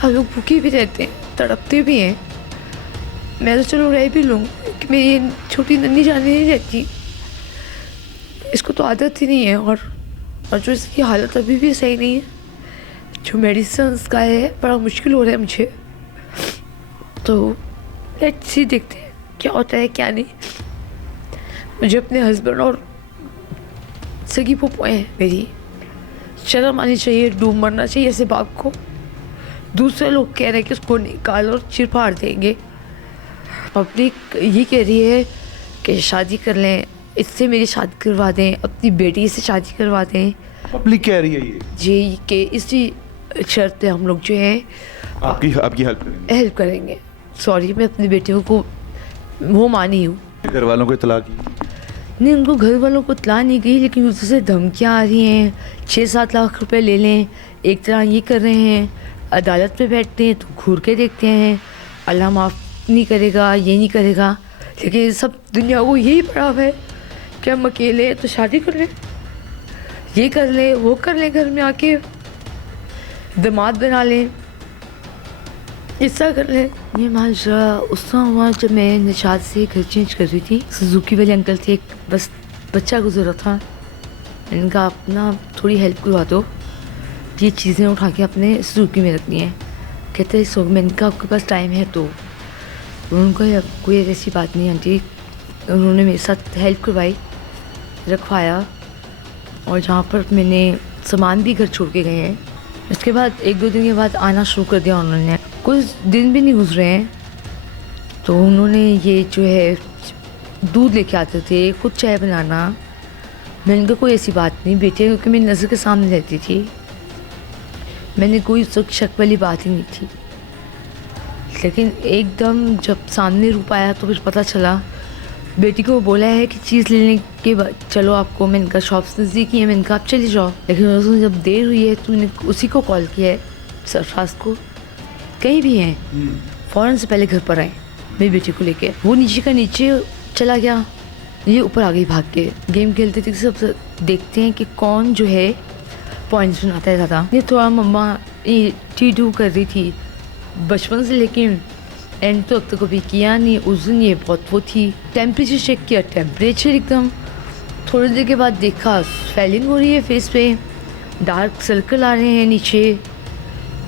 आप लोग भूखे भी रहते हैं, तड़पते भी हैं। मैं तो चलो रह भी लूँ कि मेरी ये छोटी नन्ही जान नहीं रहती, इसको तो आदत ही नहीं है। और जो इसकी हालत अभी भी सही नहीं है, जो मेडिसिन का है बड़ा मुश्किल हो रहा है मुझे। तो लेट्स सी, देखते हैं क्या होता है क्या नहीं। मुझे अपने हस्बैंड और सगी फूफे हैं मेरी, शर्म आनी चाहिए, डूब मरना चाहिए ऐसे बाप को। दूसरे लोग कह रहे हैं कि उसको निकाल और चिर फाड़ देंगे। पब्लिक ये कह रही है कि शादी कर लें, इससे मेरी शादी करवा दें, अपनी बेटी से शादी करवा दें। पब्लिक कह रही है ये जी कि इसी शर्त पे हम लोग जो है आपकी हेल्प करेंगे। सॉरी, मैं अपनी बेटियों को वो मानी हूँ। घर वालों को इतला की? नहीं, उनको घर वालों को इतला नहीं गई, लेकिन उससे धमकियाँ आ रही हैं, 6-7 लाख रुपए ले लें। एक तरह ये कर रहे हैं, अदालत पे बैठते हैं तो घूर के देखते हैं, अल्लाह माफ़ नहीं करेगा, ये नहीं करेगा। लेकिन सब दुनिया को यही पड़ा हुआ है कि हम अकेले हैं तो शादी कर लें, ये कर लें, वो कर लें, घर में आके दामाद बना लें, ऐसा कर लें। ये माजरा उस समय हुआ जब मैं निशात से घर चेंज कर रही थी। सुजुकी वाले अंकल थे, एक बस बच्चा गुजरा था, इनका अपना थोड़ी हेल्प करवा दो, ये चीज़ें उठा के अपने सुजुकी में रखनी है। कहते सो मैंने कहा आपके पास टाइम है तो। उनको कोई ऐसी बात नहीं आंटी, उन्होंने मेरे साथ हेल्प करवाई, रखवाया, और जहाँ पर मैंने सामान भी घर छोड़ के गए हैं। इसके बाद 1-2 दिन के बाद आना शुरू कर दिया उन्होंने। कुछ दिन भी नहीं गुजरे हैं तो उन्होंने ये जो है दूध लेके आते थे, खुद चाय बनाना। मैंने कहा कोई ऐसी बात नहीं बेटे, क्योंकि मेरी नज़र के सामने रहती थी, मैंने कोई शक वाली बात ही नहीं थी। लेकिन एकदम जब सामने रूप आया तो फिर पता चला। बेटी को बोला है कि चीज़ लेने के बाद चलो आपको, मैंने कहा शॉप नज़दीक ही है, मैंने कहा आप चले जाओ। लेकिन उसने जब देर हुई है तो मैंने उसी को कॉल किया है, सरफराज को, कहीं भी हैं, फ़ौरन से पहले घर पर आए मेरी बेटी को लेके। वो नीचे का नीचे चला गया, ये ऊपर आ गई भाग के। गेम खेलते थे, सब देखते हैं कि कौन जो है पॉइंट्स बनाता है ज़्यादा। ये थोड़ा मम्मा ये टी-2 कर रही थी बचपन से, लेकिन एंड तो अब तक कभी किया नहीं। उस दिन ये बहुत वो थी, टेम्परेचर चेक किया, टेम्परेचर एकदम। थोड़ी देर के बाद देखा स्वेलिंग हो रही है फेस पे, डार्क सर्कल आ रहे हैं नीचे।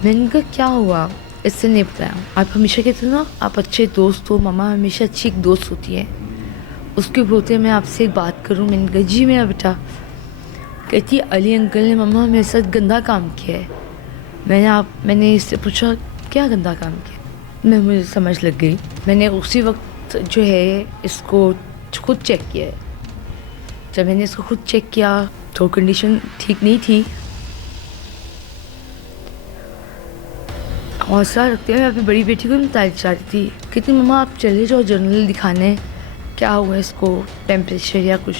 मैंने कहा क्या हुआ, इससे नहीं बताया। आप हमेशा कहते हो ना आप अच्छे दोस्त हो, मम्मा हमेशा अच्छी एक दोस्त होती है, उसके होते मैं आपसे एक बात करूं। मैंने कहा जी मेरा बेटा। कहती अली अंकल ने मम्मा मेरे साथ गंदा काम किया है। मैंने इससे पूछा क्या गंदा काम किया। मुझे समझ लग गई। मैंने उसी वक्त जो है इसको खुद चेक किया है। जब मैंने इसको खुद चेक किया तो कंडीशन ठीक नहीं थी। हौसला रखते हुए अपनी बड़ी बेटी को भी बताना चाह रही थी, कहती मम्मा आप चले जाओ जनरल दिखाने, क्या हुआ इसको, टेम्परेचर या कुछ।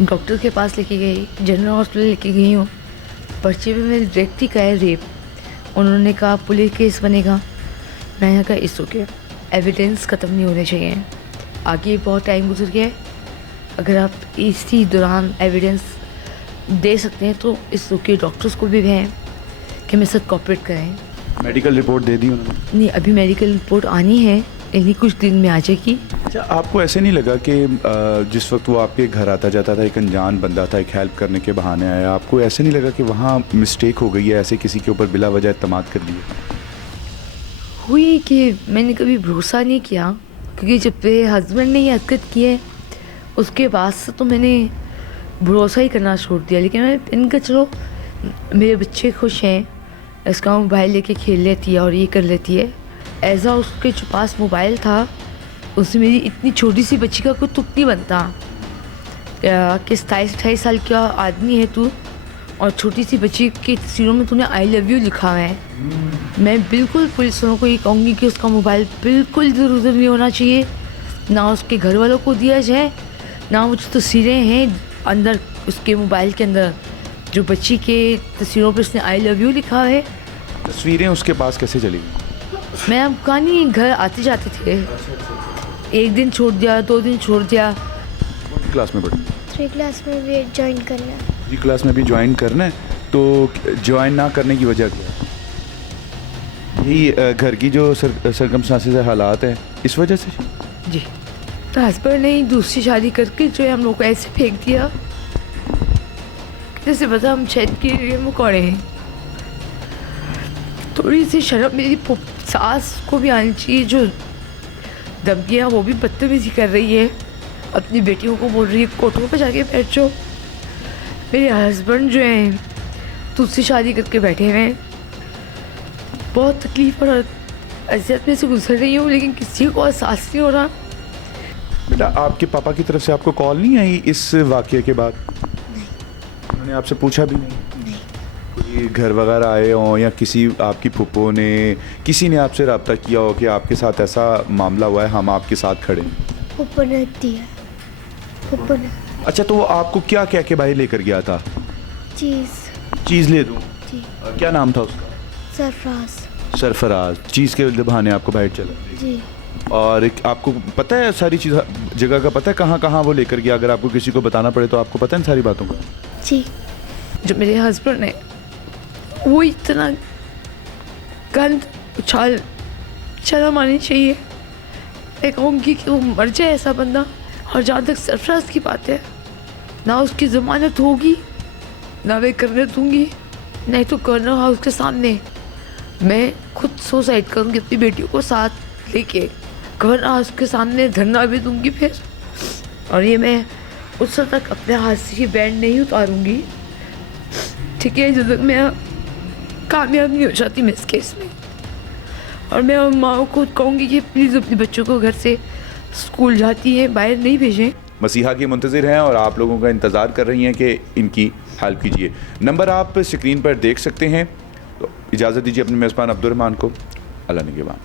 डॉक्टर के पास लेके गई, जनरल हॉस्पिटल लेके गई हूँ। पर्चे पे मैंने डायरेक्ट ही कहा है रेप। उन्होंने कहा पुलिस केस बनेगा। मैंने कहा इस ओके, एविडेंस ख़त्म नहीं होने चाहिए, आगे बहुत टाइम गुजर गया है, अगर आप इसी दौरान एविडेंस दे सकते हैं तो इस ओके। डॉक्टर्स को भी हैं कि मेरे साथ कॉपरेट करें। मेडिकल रिपोर्ट दे दी उन्होंने? नहीं, अभी मेडिकल रिपोर्ट आनी है, इन्हीं कुछ दिन में आ जाएगी। अच्छा, आपको ऐसे नहीं लगा कि जिस वक्त वो आपके घर आता जाता था, एक अनजान बंदा था, एक हेल्प करने के बहाने आया, आपको ऐसे नहीं लगा कि वहाँ मिस्टेक हो गई है, ऐसे किसी के ऊपर बिला वजह एतमाद कर लिया? हुई कि मैंने कभी भरोसा नहीं किया, क्योंकि जब मेरे हस्बैंड ने ये हरकत की है उसके बाद से तो मैंने भरोसा ही करना छोड़ दिया। लेकिन मैं इनका चलो मेरे बच्चे खुश हैं, इसका मोबाइल लेके खेल लेती है और ये कर लेती है। ऐसा उसके जो पास मोबाइल था उससे मेरी इतनी छोटी सी बच्ची का कोई तुक नहीं बनता कि 27-28 साल का आदमी है तू और छोटी सी बच्ची की तस्वीरों में तूने आई लव यू लिखा हुआ है। मैं बिल्कुल पुलिस वालों को ये कहूँगी कि उसका मोबाइल बिल्कुल इधर उधर नहीं होना चाहिए, ना उसके घर वालों को दिया जाए, ना वो जो तस्वीरें हैं अंदर उसके मोबाइल के अंदर जो बच्ची के तस्वीरों पर उसने आई लव यू लिखा है। तस्वीरें उसके पास कैसे चली? मैं अब कहानी घर आते जाते थे, एक दिन छोड़ दिया, 2 दिन छोड़ दिया। कौन क्लास में पढ़ी? 3 क्लास में भी ज्वाइन करना है। 3 क्लास में भी ज्वाइन करना है, तो ज्वाइन ना करने की वजह क्या है? यही घर की जो सरकमस्टांसेस हालात हैं इस वजह से। जी, तो हस्बैंड ने दूसरी शादी करके जो है हम लोग को ऐसे फेंक दिया जैसे पता हम छत के लिए मुकौड़े हैं। थोड़ी सी शर्म मेरी सास को भी आनी चाहिए, जो धमकियाँ वो भी बदतमीजी कर रही है, अपनी बेटियों को बोल रही है कोठों पे जाके बैठ जाओ। मेरे हस्बैंड जो हैं दूसरी शादी करके बैठे हुए हैं, बहुत तकलीफ और अजियत में से गुजर रही हूँ, लेकिन किसी को एहसास नहीं हो रहा। बेटा आपके पापा की तरफ से आपको कॉल नहीं आई इस वाक़ये के बाद? उन्होंने आपसे पूछा भी नहीं? कोई घर वगैरह आए हों या किसी आपकी फूफो ने किसी ने आपसे रब्ता किया हो कि आपके साथ ऐसा मामला हुआ है, हम आपके साथ खड़े हैं? ऊपर ने दिया, ऊपर ने अच्छा, तो वो आपको क्या कह के भाई लेकर गया था? चीज़ ले दूँ? जी, क्या नाम था उसका? सरफराज सरफराज। चीज़ के बहाने आपको बाहर चला? जी। और आपको पता है सारी चीज़ जगह का पता है कहाँ कहाँ वो लेकर गया? अगर आपको किसी को बताना पड़े तो आपको पता है इन सारी बातों का? जी। जो मेरे हस्बैंड है वो इतना गंद उछाल शर्म आनी चाहिए। मैं कहूँगी कि वो मर जाए ऐसा बंदा। और जहाँ तक सरफराज की बात है, ना उसकी ज़मानत होगी ना मैं करने दूँगी, नहीं तो कर्नल हाउस के सामने मैं खुद सुसाइड करूँगी अपनी बेटियों को साथ लेके। कर्नल हाउस के सामने धरना भी दूँगी फिर। और ये मैं उस वक्त तक अपने हाथ से ये बैंड नहीं उतारूँगी, ठीक है, जब तक मैं कामयाब नहीं हो जाती मैं इस केस में। और मैं माँ को कहूँगी कि प्लीज़ अपने बच्चों को घर से स्कूल जाती है बाहर नहीं भेजें। मसीहा की मुंतज़िर हैं और आप लोगों का इंतज़ार कर रही हैं कि इनकी हेल्प कीजिए। नंबर आप स्क्रीन पर देख सकते हैं। तो इजाज़त दीजिए अपने मेज़बान अब्दुर्रहमान को। अल्लाह निगहबान।